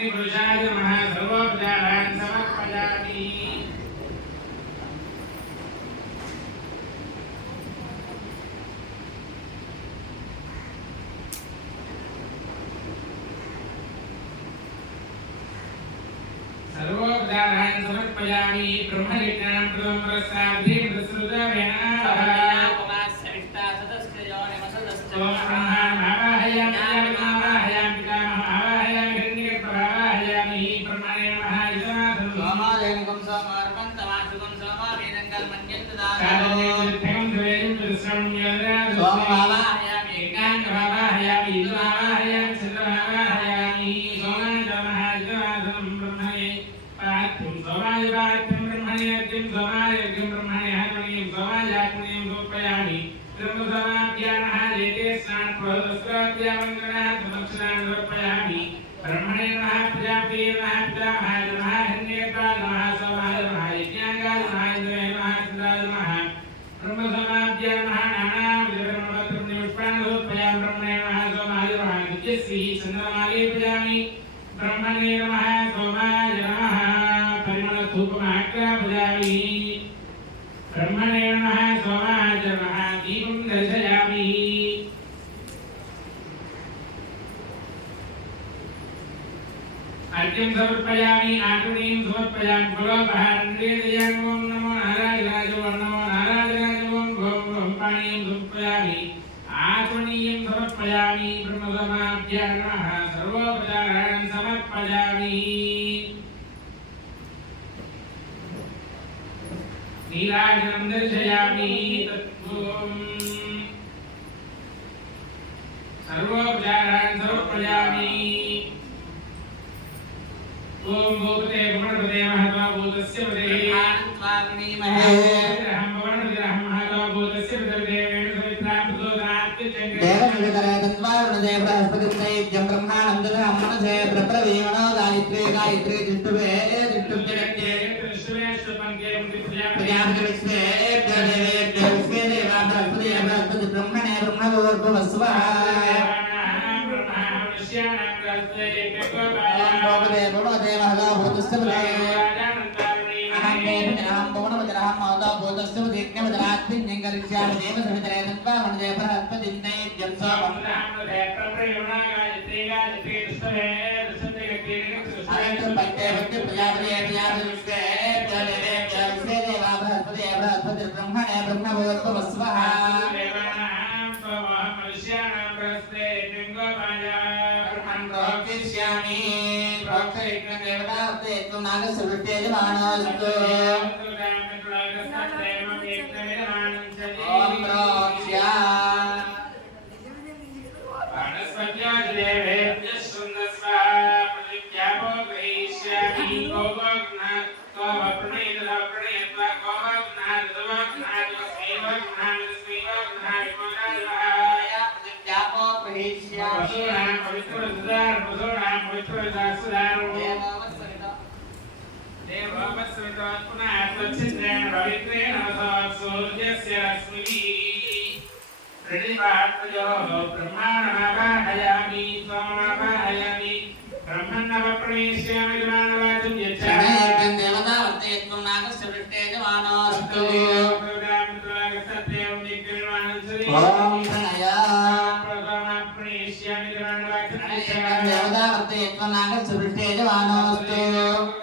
अग्निपुरुषाय नमः सर्वोपचारान् समर्पयामि। सर्वोपचारान् समर्पयामि। ब्रह्मयज्ञानं प्रथमं प्रसाद्धिं प्रसृतवेन ब्रह्मणे नमः सोमाय नमः परिमलधूपमाग्रापयामि ब्रह्मणे नमः सोमाय नमः दीपं दर्शयामि अर्घ्यं समर्पयामि आकुणीं समर्पयामि फलोपहारं ॐ नमो नारायणाय ॐ नमो नारायणाय ॐ पाणीं समर्पयामि आकुणीं समर्पयामि ब्रह्मसमाभ्यां नमः सर्वोपचारान् समर्पयामि नीराजनं दर्शयामि तत्त्वं सर्वोपचारान् समर्पयामि ओम भूपते भुवनपते महत्वा भूतस्य पते आनत्वाग्निमहे हम भुवनपतिरहं महत्वा भूतस्य पते वेणुसवित्रा प्रचोदनात् देवनितरे तत्त्वारुणदे बृहस्पतिर्दैत्यं ब्रह्माणं ददहं मनसे प्रप्रवीमनो गायत्री गायत्री तिष्ठुवे तिष्ठुब्जगत्ये तिष्ठुवेश्वपङ्के प्रजापतिर्विश्वे देवेभ्यो विश्वे देवा बृहस्पति बृहस्पति ब्रह्मणे ब्रह्मभूर्भुवस्वः ब्रह्माणमावाहयामि सोममावाहयामि ब्रह्मन्नवप्रणेष्यामि विमानवाचं यच्छामि देवतावर्तयत्वं नागस्य वृष्टे जवानोऽस्तु ओम प्रणया प्रथमप्रणेष्यामि विमानवाचं यच्छामि देवतावर्तयत्वं नागस्य वृष्टे जवानोऽस्तु